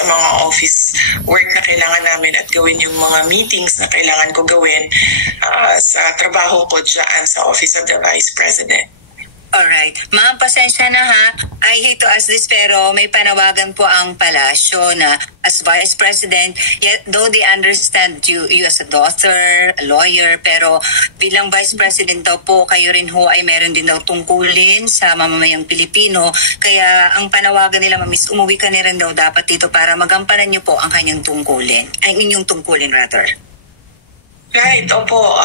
sa mga office work na kailangan namin at gawin yung mga meetings na kailangan ko gawin sa trabaho ko dyan sa Office of the Vice President. Alright. Ma'am, pasensya na ha. I hate to ask this pero may panawagan po ang palasyo na as Vice President, though they understand you as a doctor, a lawyer, pero bilang Vice President daw po, kayo rin ho ay meron din daw tungkulin sa mamamayang Pilipino. Kaya ang panawagan nila, ma'am, is umuwi ka na rin daw dapat dito para magampanan niyo po ang kanyang tungkulin. Ay, inyong tungkulin rather. Right, opo.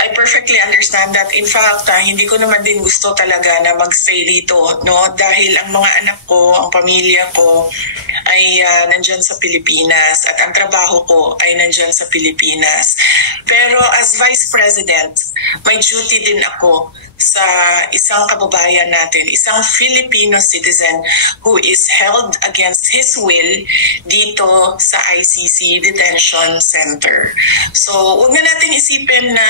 I perfectly understand that. In fact, hindi ko naman din gusto talaga na mag-stay dito, no? Dahil ang mga anak ko, ang pamilya ko ay nandyan sa Pilipinas at ang trabaho ko ay nandyan sa Pilipinas. Pero as Vice President, may duty din ako sa isang kababayan natin, isang Filipino citizen who is held against his will dito sa ICC Detention Center. So, huwag na natin isipin na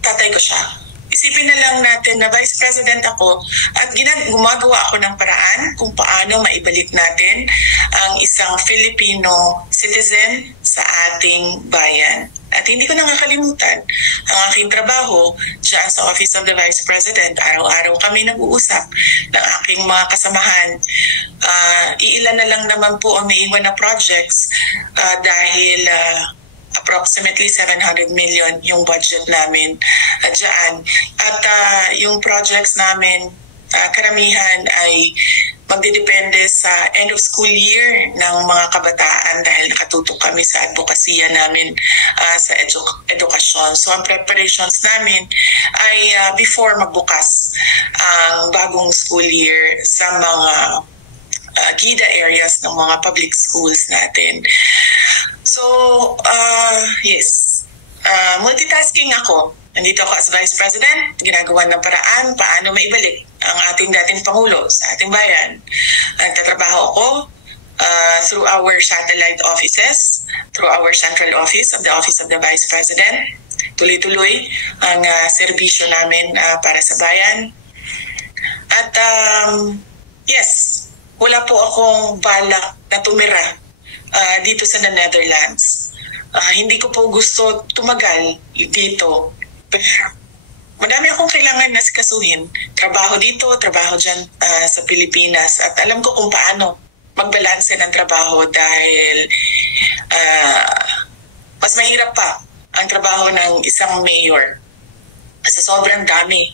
tatay ko siya. Isipin na lang natin na Vice President ako at gumagawa ako ng paraan kung paano maibalik natin ang isang Filipino citizen sa ating bayan. At hindi ko nakakalimutan ang aking trabaho dyan sa Office of the Vice President. Araw-araw kami nag-uusap ng aking mga kasamahan. Iilan na lang naman po ang naiwan na projects dahil approximately 700 million yung budget namin dyan. At yung projects namin, karamihan ay magdidepende sa end of school year ng mga kabataan dahil nakatutok kami sa advokasya namin sa edukasyon. So ang preparations namin ay before magbukas ang bagong school year sa mga GIDA areas ng mga public schools natin. So, yes, multitasking ako. Nandito ako as Vice President, ginagawa ng paraan paano maibalik ang ating dating Pangulo sa ating bayan. Nagtatrabaho ako through our satellite offices, through our central office of the Vice President. Tuloy-tuloy ang serbisyo namin para sa bayan. At yes, wala po akong balak na tumira dito sa Netherlands. Hindi ko po gusto tumagal dito. Madami akong kailangan na sikasuhin. Trabaho dito, trabaho dyan sa Pilipinas. At alam ko kung paano magbalanse ng trabaho dahil mas mahirap pa ang trabaho ng isang mayor sa sobrang dami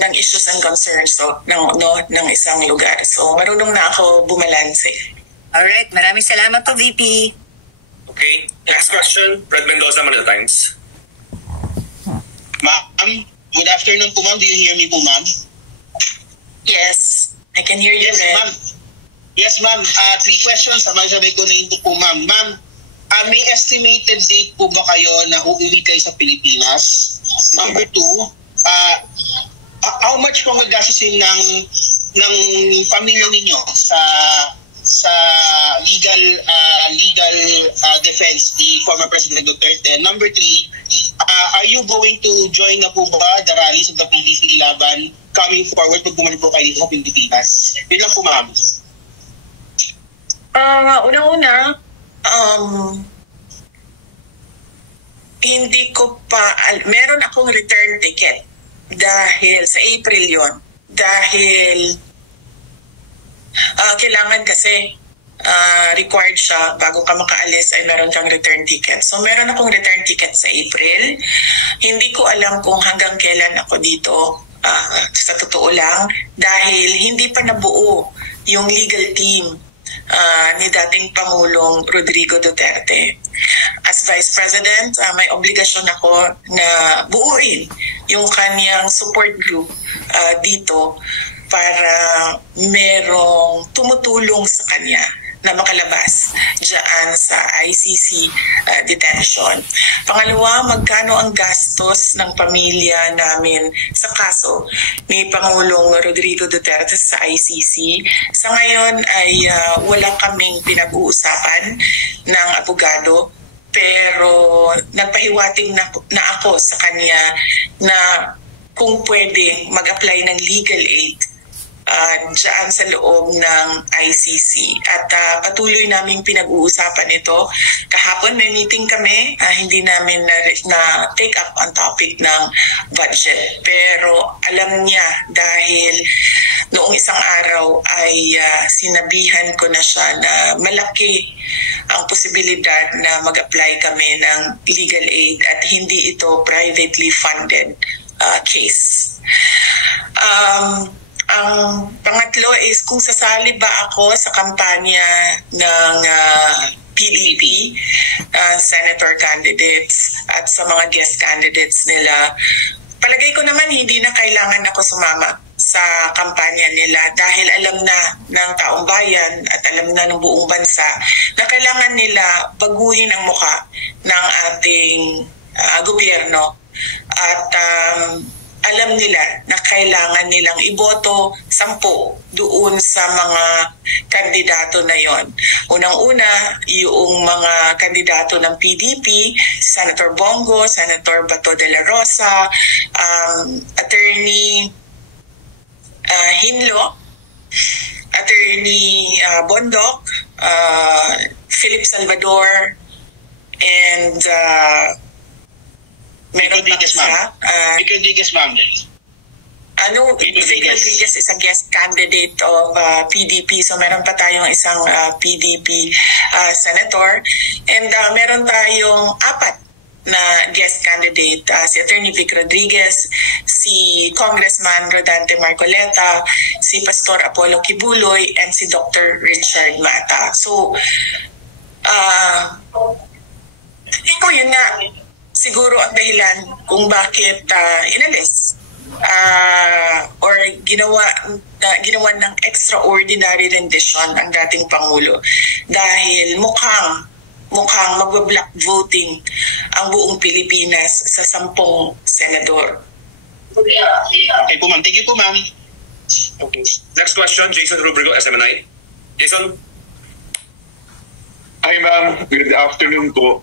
ng issues and concerns ng isang lugar. So, marunong na ako bumalanse. Alright, maraming salamat po, VP. Okay, next question, Fred Mendoza, Manila Times. Ma'am, good afternoon po, ma'am. Do you hear me po, ma'am? Yes, I can hear you, Yes, Red. ma'am. Yes, ma'am. 3 questions. Sabay-sabay ko na ito po, ma'am. Ma'am, may estimated date po ba kayo na uuwi kayo sa Pilipinas? Number 2, how much po magastusin ng pamilya ninyo sa legal defense ni former President Duterte? Number 3, are you going to join na po ba the rallies of the PDP laban coming forward pag bumalik po kayo sa Pilipinas? Yun lang po, ma'am. Unang-una, hindi ko pa, meron akong return ticket dahil sa April yon. Dahil kailangan kasi required siya bago ka makaalis ay meron kang return ticket. So meron akong return ticket sa April. Hindi ko alam kung hanggang kailan ako dito, sa totoo lang, dahil hindi pa nabuo yung legal team ni dating Pangulong Rodrigo Duterte. As Vice President, may obligasyon ako na buuin yung kanyang support group dito para merong tumutulong sa kanya na makalabas dyan sa ICC detention. Pangalawa, magkano ang gastos ng pamilya namin sa kaso ni Pangulong Rodrigo Duterte sa ICC? Sa ngayon ay wala kaming pinag-uusapan ng abogado, pero nagpahiwating na ako sa kanya na kung pwede mag-apply ng legal aid dyan sa loob ng ICC. At patuloy naming pinag-uusapan ito. Kahapon may meeting kami, hindi namin na take up ang topic ng budget. Pero alam niya dahil noong isang araw ay sinabihan ko na siya na malaki ang posibilidad na mag-apply kami ng legal aid at hindi ito privately funded case. Ang pangatlo is kung sasali ba ako sa kampanya ng PDP, senator candidates at sa mga guest candidates nila. Palagay ko naman hindi na kailangan ako sumama sa kampanya nila dahil alam na ng taong bayan at alam na ng buong bansa na kailangan nila baguhin ang muka ng ating gobyerno at alam nila na kailangan nilang iboto 10 doon sa mga kandidato na yon. Unang-una, yung mga kandidato ng PDP, Senator Bongo, Senator Bato de la Rosa, Attorney Hinlo, Attorney Bondok, Philip Salvador, and meron pa isa. Vic Rodriguez, ma'am. Vic Rodriguez is a guest candidate of PDP. So meron pa tayong isang PDP senator. And meron tayong 4 na guest candidate. Si Attorney Vic Rodriguez, si Congressman Rodante Marcoleta, si Pastor Apollo Kibuloy, and si Dr. Richard Mata. So, ito yun nga. Siguro ang dahilan kung bakit inalis or ginawa ng extraordinary rendition ang dating Pangulo dahil mukhang magbe-block voting ang buong Pilipinas sa 10 senador. Okay po, ma'am. Thank you po, ma'am. Okay. Next question, Jason Rubrigo, SMNI. Jason? Hi ma'am, good afternoon po.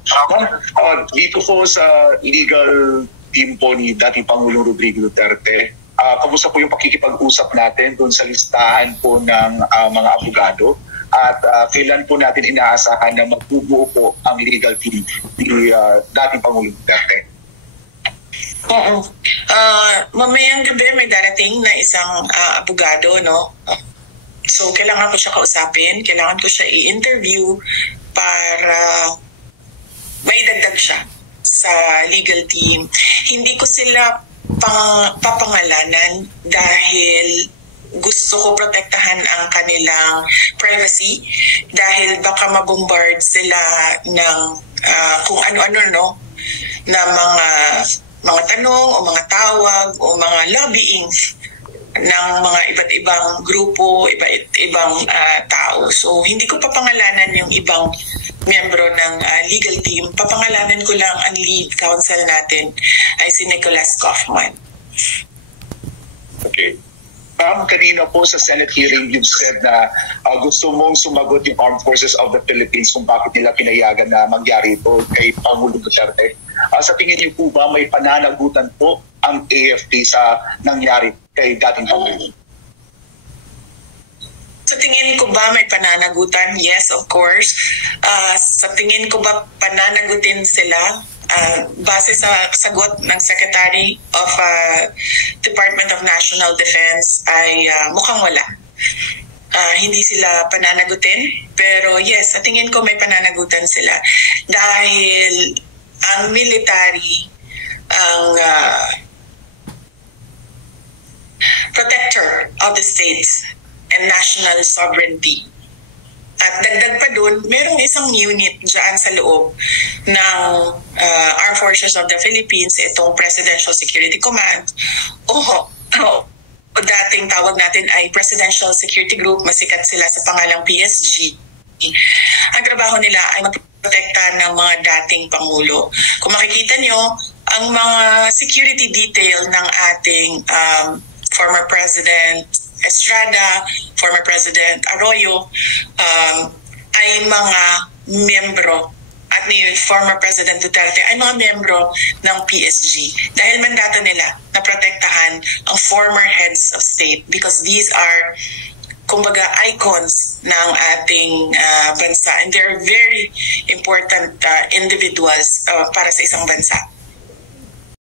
Dito po sa legal team po ni dating Pangulong Rodrigo Duterte, kamusta po yung pakikipag-usap natin doon sa listahan po ng mga abogado at kailan po natin inaasahan na magbubuo po ang legal team ni dating Pangulong Duterte? Oo. Mamayang gabi may darating na isang abogado, no? So, kailangan ko siya kausapin, kailangan ko siya i-interview para maidagdag siya sa legal team. Hindi ko sila papangalanan dahil gusto ko protektahan ang kanilang privacy dahil baka mabombard sila ng kung ano-ano, no, na mga tanong o mga tawag o mga lobbying ng mga iba't ibang grupo, iba't ibang tao. So, hindi ko papangalanan yung ibang miyembro ng legal team. Papangalanan ko lang ang lead counsel natin ay si Nicholas Kaufman. Okay. Ma'am, kanina po sa Senate hearing, you've said na gusto mong sumagot yung Armed Forces of the Philippines kung bakit nila pinayagan na mangyari ito kay Pangulong Duterte. Sa tingin niyo po ba may pananagutan po ang AFP sa nangyari kay dating Pangulong? Sa tingin ko ba may pananagutan? Yes, of course. Sa tingin ko ba pananagutin sila? Base sa sagot ng Secretary of Department of National Defense ay mukhang wala. Hindi sila pananagutin. Pero yes, sa tingin ko may pananagutan sila. Dahil ang military, ang protector of the states and national sovereignty. At dagdag pa doon, merong isang unit dyan sa loob ng Armed Forces of the Philippines, itong Presidential Security Command, o dating tawag natin ay Presidential Security Group, masikat sila sa pangalang PSG. Ang trabaho nila ay magprotekta ng mga dating Pangulo. Kung makikita nyo, ang mga security detail ng ating former President Estrada, former President Arroyo, ay mga miyembro at at ni former President Duterte ay mga membro ng PSG dahil mandato nila na protektahan ang former heads of state because these are kumbaga icons ng ating bansa and they're very important individuals para sa isang bansa.